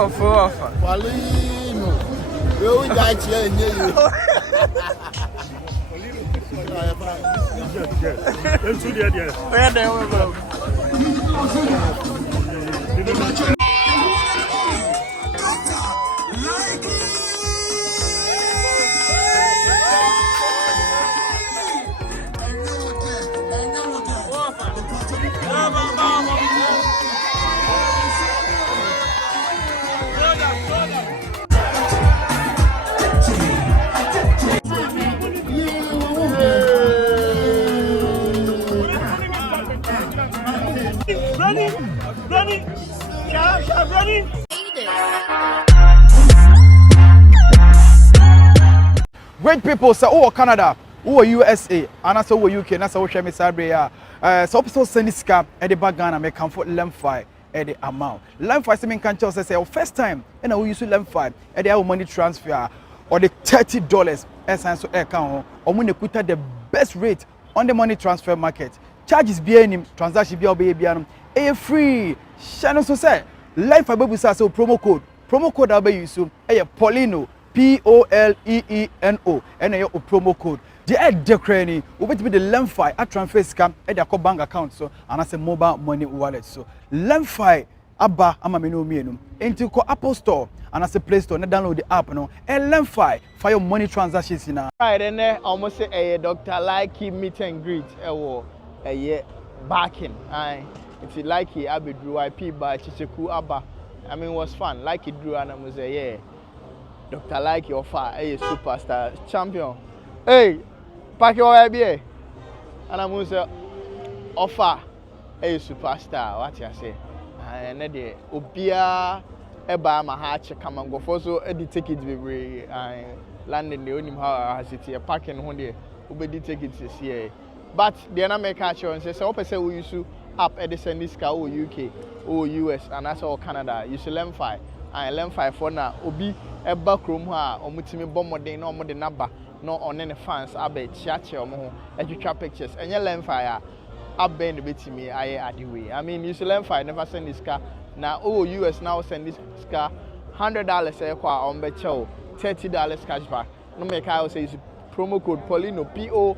Offer. Poleeno. You got here. Let's do the idea. Where they will go. Ready? Sharp, ready? Great people say, oh, Canada, oh, USA, and I say, oh, UK, and I say, oh, Shemi Sabria. So, episode send this scam at the background and make comfort Lemfi at the amount. Lemfi, I mean, can't say, oh, first time, and I will use Lemfi at the money transfer or the $30 essence account, or when they put the best rate on the money transfer market. Charges be any transaction be free. Channel so say Lemfi baby say promo code that be use Poleeno Poleeno and your promo code. The add decrani will be the Lemfi at transfer scam at your bank account so and as a mobile money wallet so Lemfi Abba amamino mienum into ko Apple Store and as a Play Store and download the app no and Lemfi for your money transactions in Right, and then almost say a Dr. Likey meet and greet a backing. If you like it, I be drew Ypee by Kyekyeku Abba. I mean, it was fun. Like it drew and I was yeah. Dr. Likey offer a superstar champion. Hey, pack your Ypee. And I was offer a superstar. What you say? And then the Obia Eba Mahacha come and go for so the tickets be landing the only how city a parking one day. Obedi tickets this year. But the other make a choice and say, "So, person we use up at the Sendiska or UK or US and that's all Canada. You see Lemfi and Lemfi for now. Obi a backroom or Multimedia bomb no more the number no on any fans. I bet chat or more extra pictures and your Lemfi up bend the bit me. I add the way. I mean, you see Lemfi never send this car now. Oh, US now send this car $100 a car on Becho $30 cashback. No make I say promo code Poleeno Poleeno.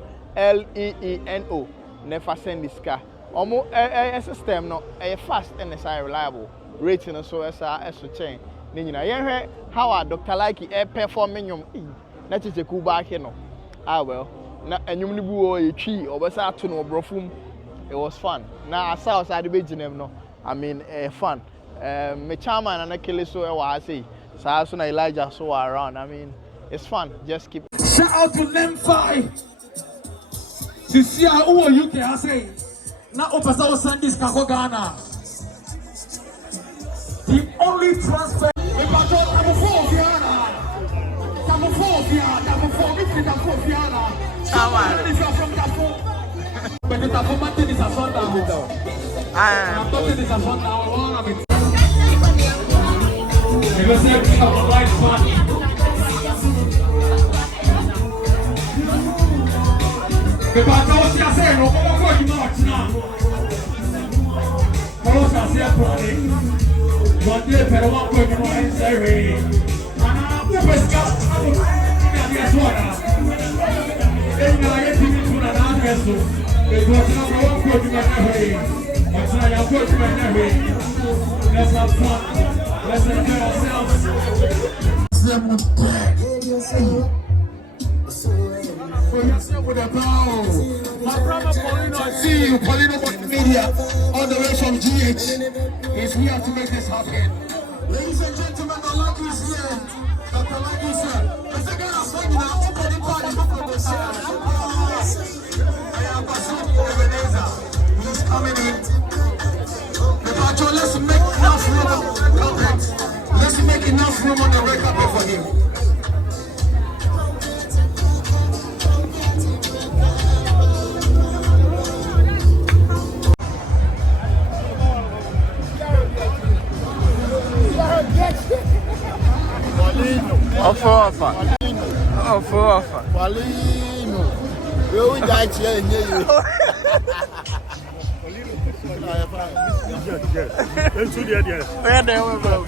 Never send this car. Almost a system no a fast and a reliable rating so as a chain. Then how are Dr. Likey a performing that is a cool back here no. Ah well, and you knew a tree or was out to no brofum. It was fun. Now I saw outside the bedroom no. I mean fun. Me chairman and a killer so I say. So I saw Elijah so around. I mean it's fun. Just keep. Shout out to Lemfi. To see how you can say. Now, Opasa send this Ghana. The only transfer. We got number 4 Fiana. Number 4 Fiana. Number 4 Fiana. If you're from Tafu, but the Tafu Martin is a sundown. I'm talking this a sundown. You will say we have a light fun. The Patos ya se no como coño no. Vamos a hacer plane. Monday pero vamos coño no en serie. Ana u pesca. Ya dia suara. Ella ya tiene una nada eso. El próximo vamos coño no en. What's na ya coño no en. Let's have fun. Let's enjoy ourselves. With a bow. My brother Poleeno, I see you, Poleeno Multimedia, all the way from GH. He's here to make this happen. Ladies and gentlemen, the lucky is here. Dr. Lucky is here. Let's take a swing now. Open the party before the side. I am Akabenezer. He's coming in. Let's make enough room on the carpet. Let's make enough room on the red carpet for him. Offer. Poleeno. You got here. Let's do the idea. Where they will go.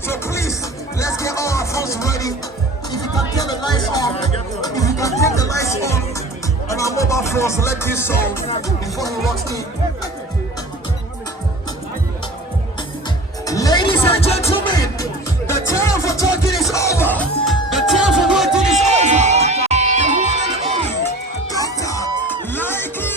So please, let's get all our phones ready. If you can turn the lights on, if you can turn the lights on our mobile phones, select this song before he walks in. Ladies and gentlemen, the time for talking is over. The time for working is over. The one and only Dr. Likey.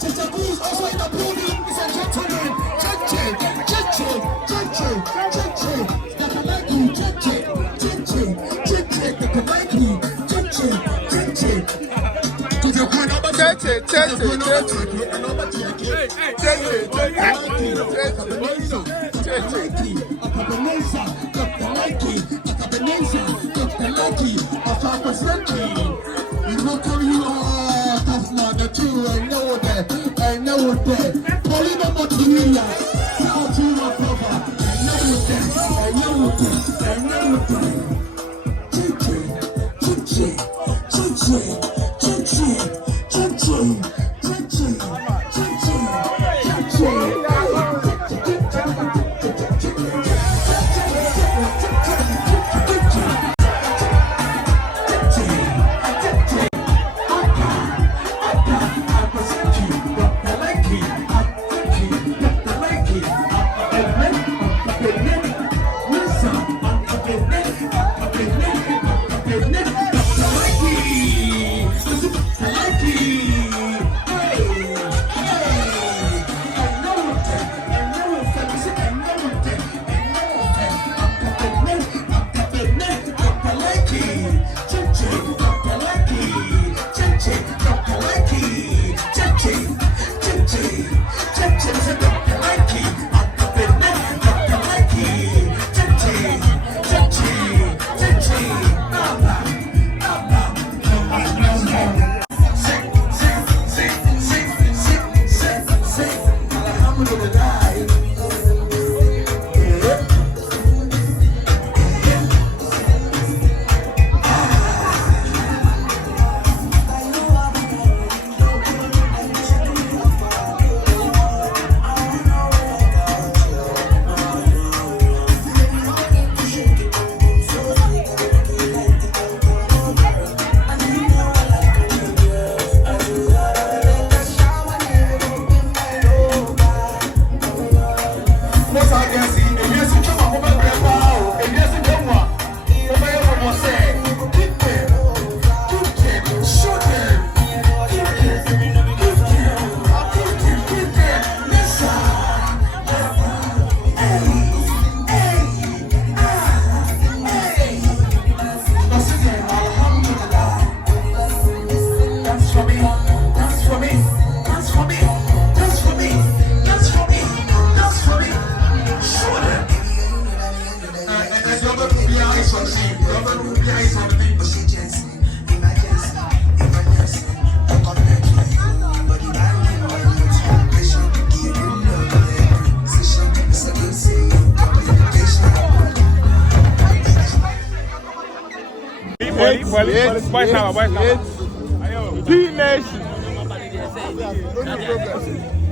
Kyekyeku is also in the building, ladies and gentlemen. I know that. Poleeno Multimedia. Now to my brother. I know that.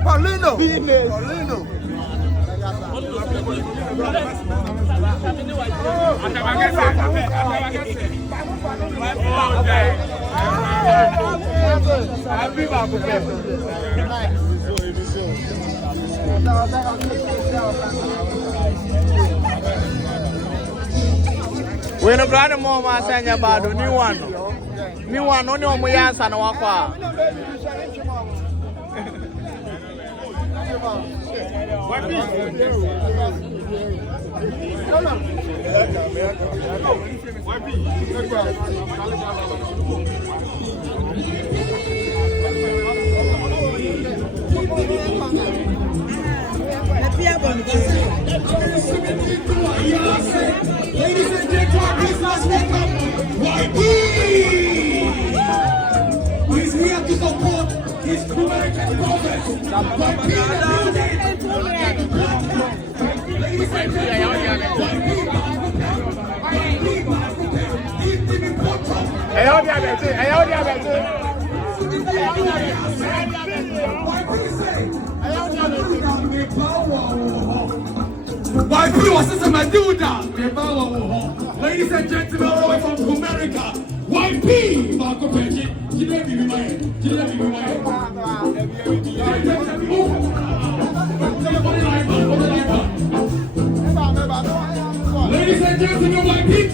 Poleeno. We no grande mo ma sanya bado ni one only omo yansa na wakwa Ladies and gentlemen, please let's welcome Ypee! He's here to support his American brothers. Ladies and gentlemen, Ypee was a Maduda. Ladies and gentlemen, all the way from America, Ypee! Marco Peggy, Ladies and gentlemen, Ypee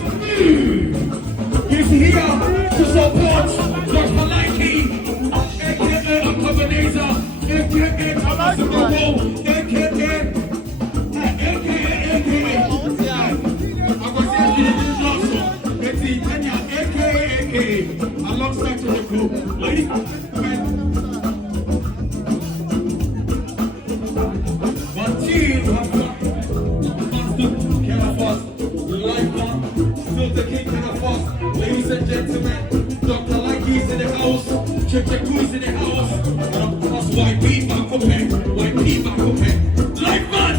is here to support Dr. Likey, aka Akabenezer, aka alongside Kyekyeku. Ladies and gentlemen, one team has got master care of us, life on, still taking care of us. Ladies and gentlemen, Dr. Likey is in the house, Kyekyeku is in the house, and of course Ypee Makope, life man!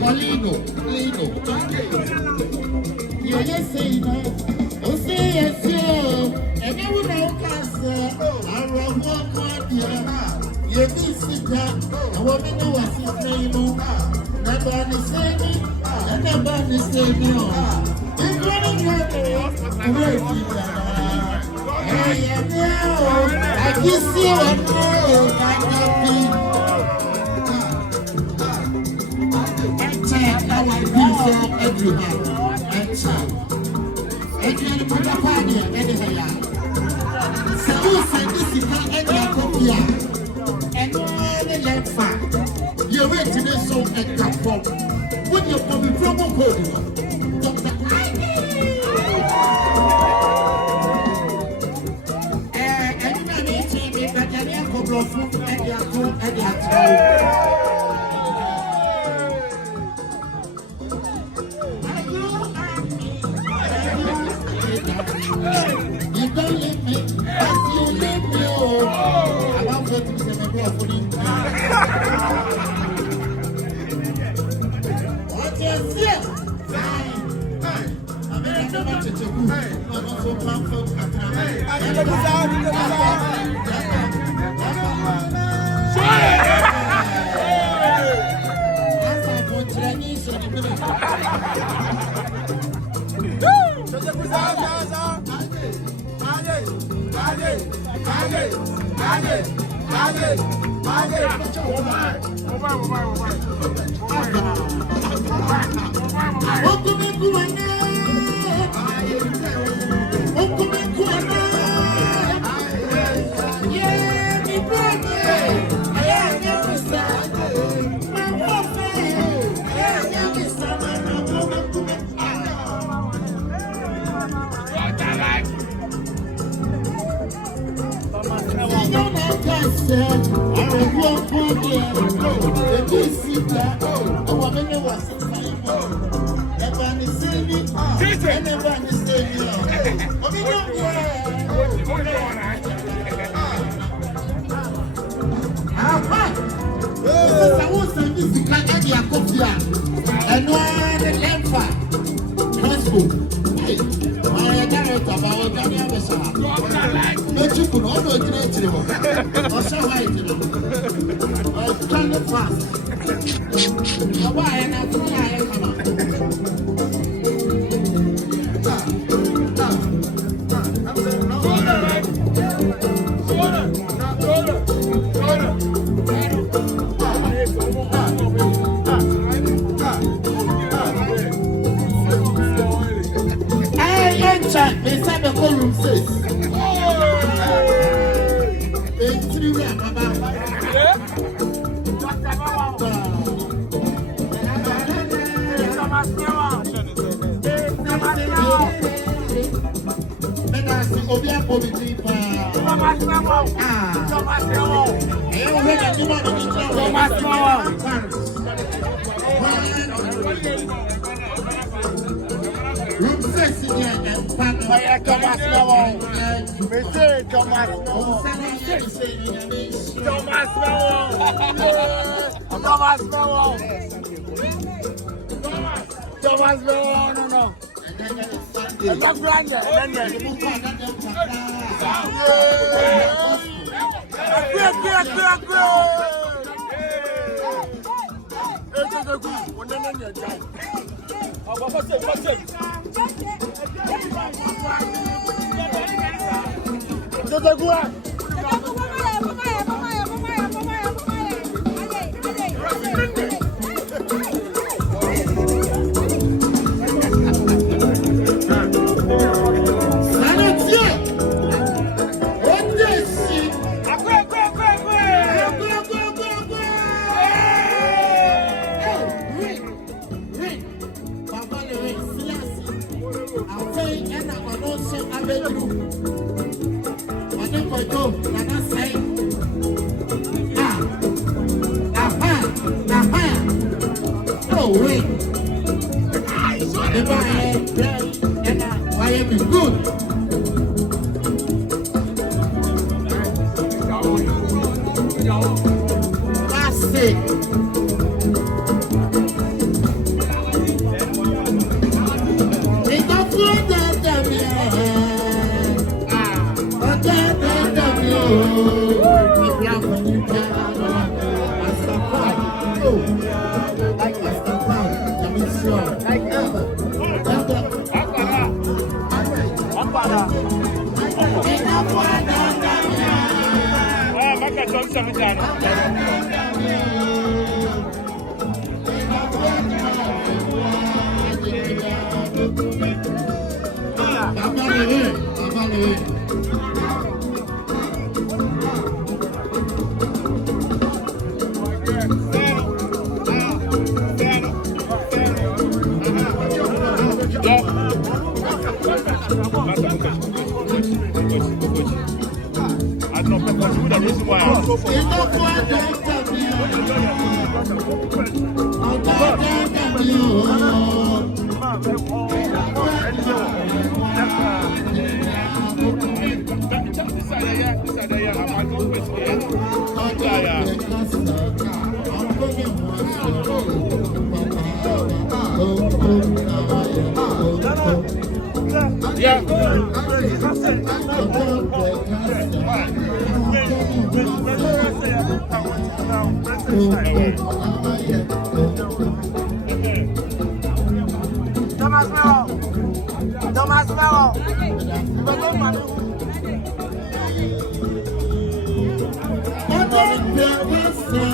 Poleeno. You just say no. Oh, say yes, you. And you will know, Castle. I will walk on you. You be sick. I want to know what's his name. Nobody say me. And nobody say me. It's running your day. I'm ready. I kiss you and you're ready to this song and come from. What you're coming from, Dr. You don't leave me, as you leave me. I'm not going to say my for you. What is it? I'm in a match to I'm also come from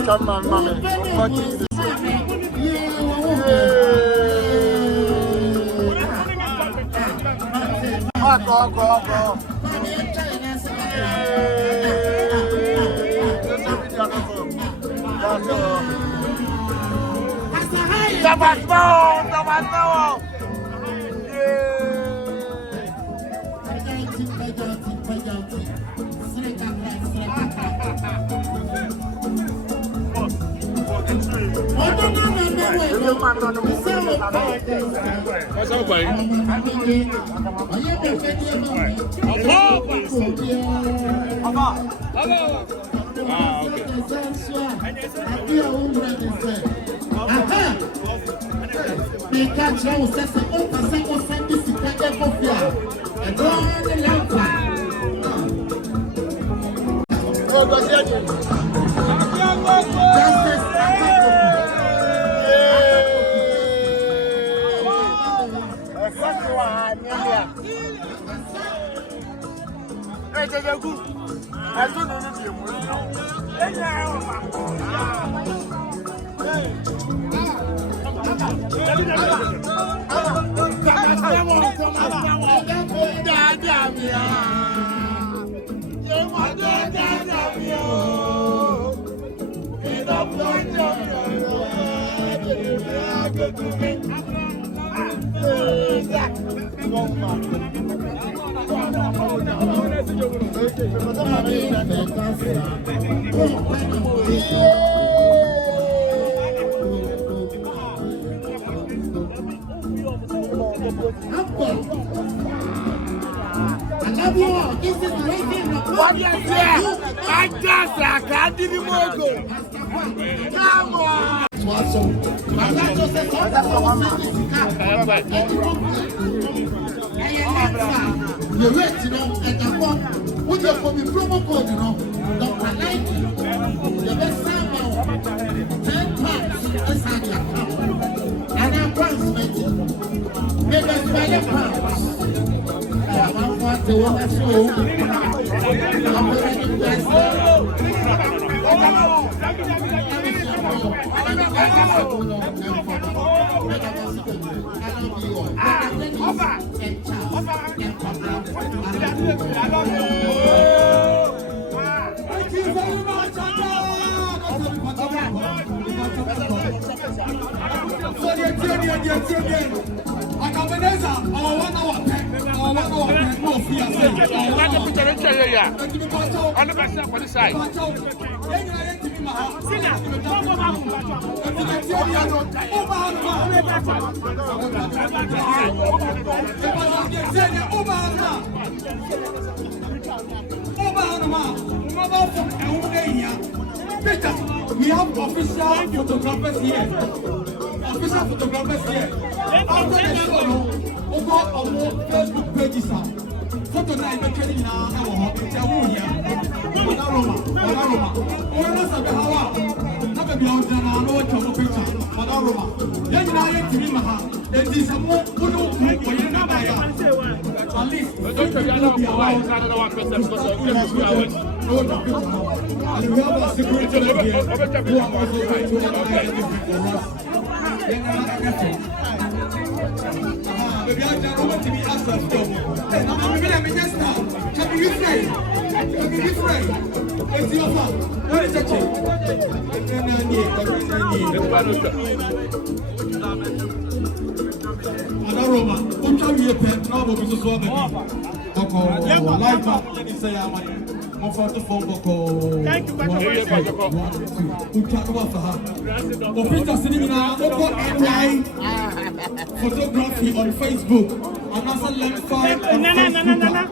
Come on, mommy. Akabenezer, our 1 hour pen, more free as well. Let the picture in here. On the back side, for the side. We have official photographers here. Official photographers here. After the show, over our Facebook pages. Photo na ibekeni na hawo ntia wo hia. Ona Roma. Ona sabe hawa. Na be bia ona na no cha mo picture. Ona Roma. Ye nyina ye tiri ma ha. Enti samo wono ku ko ye na ba ya. At least not be allowed. And we have our security here who are also trying to organize everything for us. Maybe I don't want to be asked of them. Maybe just now. Can be different. It's your fault. What is it? Anaroma, uncha Ypee, na bo biso so be. Boko, light up, let me say I'm on for the phone boko. Thank you, uncha no for her. Official cinema, boko NY photography on Facebook. Anasa Lemfi on Facebook.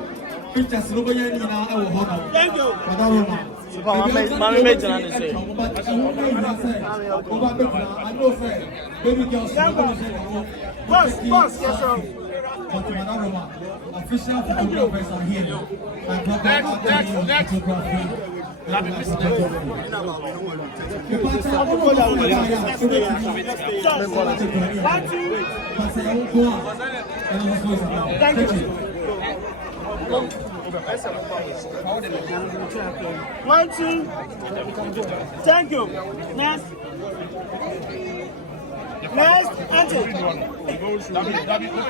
Pictures no go yen na e wo hono. Thank you. Anaroma. Mami meji na say. Baby girls, Boss, yes sir. Official photographers are here. Next. Thank you. 1, 2. Thank you. Next, Auntie.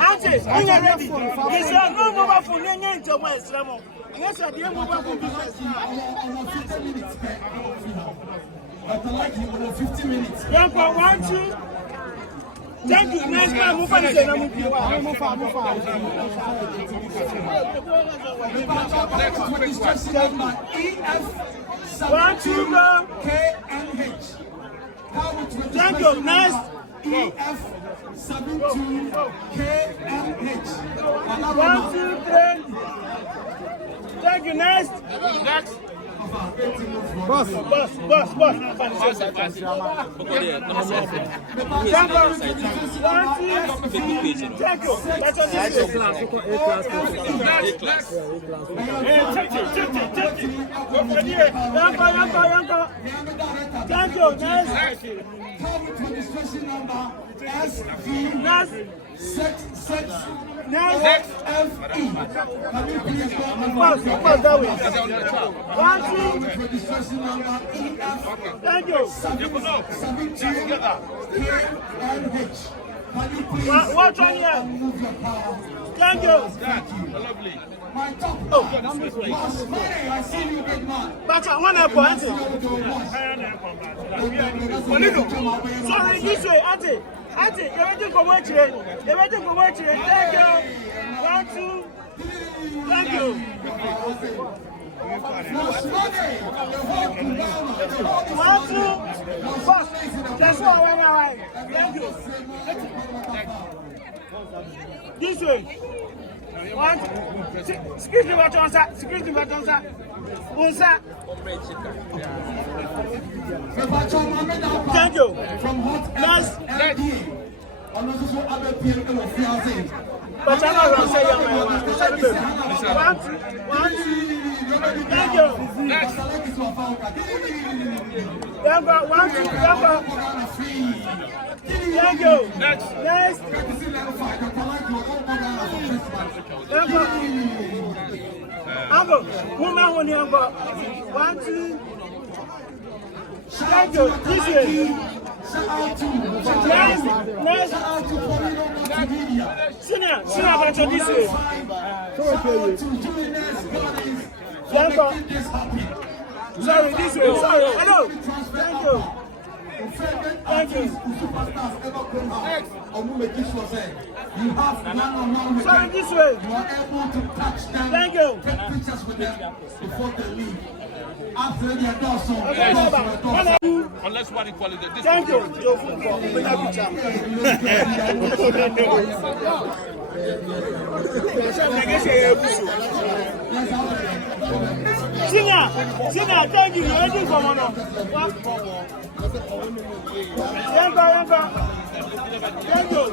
Auntie, when you're ready, there's no mobile phone. You're going to West Ramo. Yes, I did mobile phone business. 15 minutes. But I like you over 15 minutes. 1, 2. Thank you. Next time, move on. Move on. 1, 2, go. KNH. Thank you. Next. EF72KNH. 1, 2, 3. Thank you. Next. Boss. Thank you. That's what this is. Thank you. Next. Registration number SV. Next. 66 Next. FE. Can you please go and Pass that way. 1, 2. registration number EF. Thank you. 72KNH. Can you please Watch on here. move your car? Thank you. My top man, Boss Money, I see you, big man. But I want to point it. Sorry, this way, Auntie. Auntie, you're waiting for what you. Thank you. 1, 2. Thank you. Boss Money, the whole Kubama. 1, 2. Boss, that's all I want. Thank you. This way. 1. Excuse me, sir. Thank you. From Hot Nice. LP. And also Ypee and Fiancé. But I'm not going to say you're my one. 1, 2. Thank you. Next. 1, 2. Thank you. Next. Uncle, woman when you go. 1, 2. Thank you. This is. Next. Senior, but this way. Sorry, this way. Sorry. Hello. Thank you. Thank you. Sorry, this way. You are able to touch them. Thank you. Take pictures with them before they leave. After they are done, so Unless what equal it. Thank you. Senior, thank you. You're waiting for one. Thank you.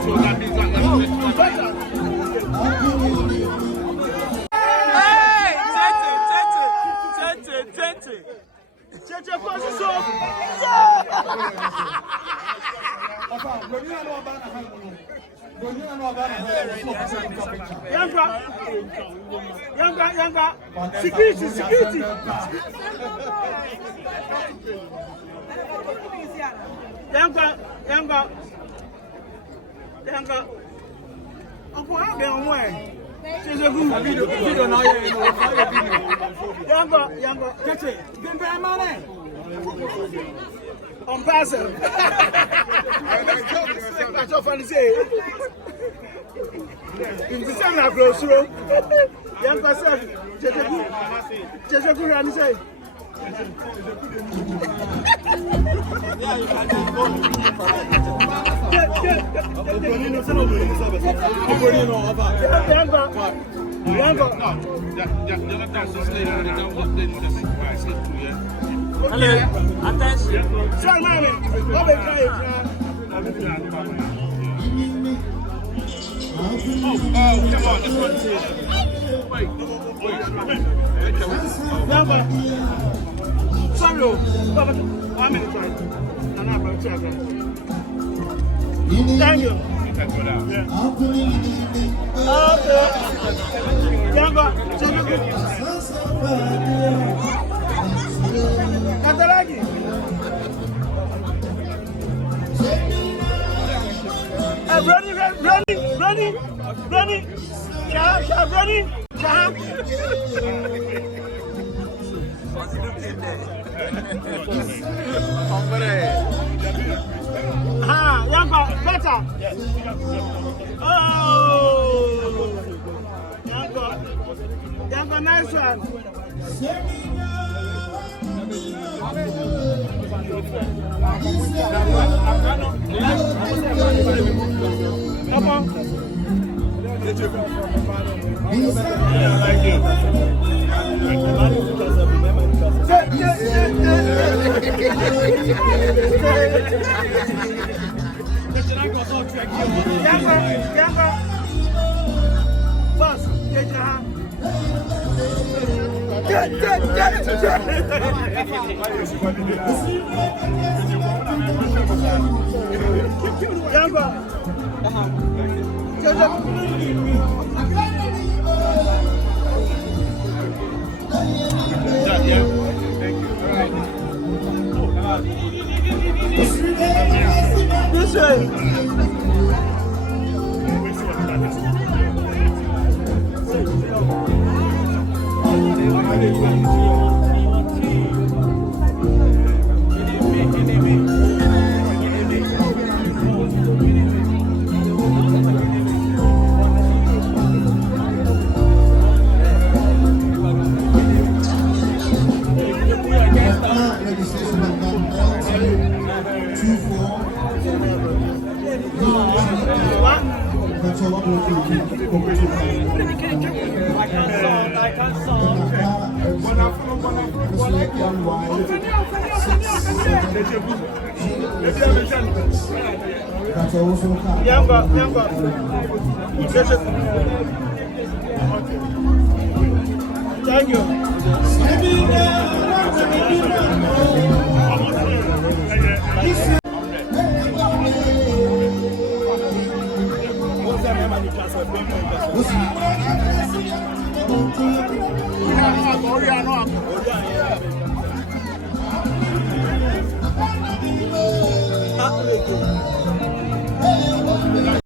So that means Security. Uncle, I've been on way. Video now, younger. Catch it. Been very money. On parcel. That's all funny say. In the same close room. Young person, Kyekyeku, and say. Attention. Sorry, mommy. Oh, come on, this one. Wait. Sorry, I'm in time. Thank you. Okay. Younger. Katalagi. Ready. Shah, ready. Shah. Younger, better. Oh, younger, nice one. Come on. Thank you. Younger. Boss, get your hand. This way. Younger. Thank you.